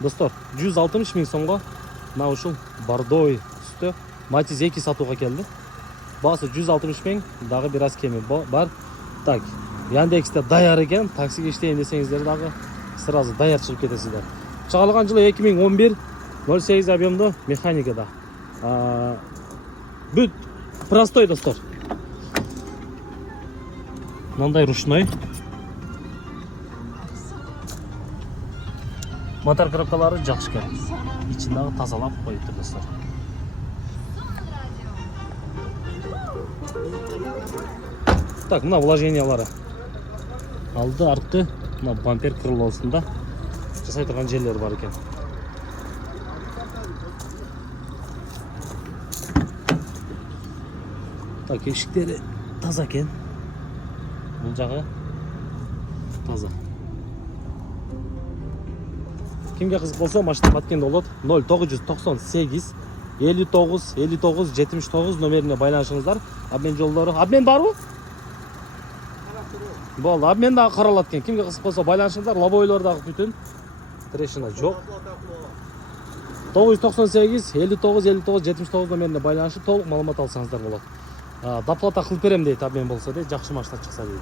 Достор, 160 миң сомго мына ушул бордой түстө Matiz 2 сатууга келди. Баасы 160 миң, дагы бир аз кеми бар. Так, Яндексте даяр экен, таксиге иштейин десеңиздер дагы сразу даяр чыгып кетесиздер. Чыгарылган жылы 2011, 08 объемдуу механикада. Бүт простой, достор. Мындай ручной. Мотор коробкалары жакшы экен. İçini дагы тазалап коюптур, достор. Так, мына вложениялары. Алды, артты, мына бампер крылосунда жасай турган жерлери бар экен. Так, эшиктери таза экен. Бул жагы таза. Кимге кызык болсо, машина Баткенде болот. 0998 59 59 79 номерине байланышыңыздар. Обмен жолдору. Обмен барбы? Болду, обмен дагы каралат экен. Кимге кызык болсо байланышыңыздар. Лобойлор дагы бүтүн. Трешина жок. 998 59 59 79 номерине байланышып толук маалымат алсаңыздар болот. Доплата кылып берем дейт, обмен болсо дейт, жакшы машина чыкса дейт.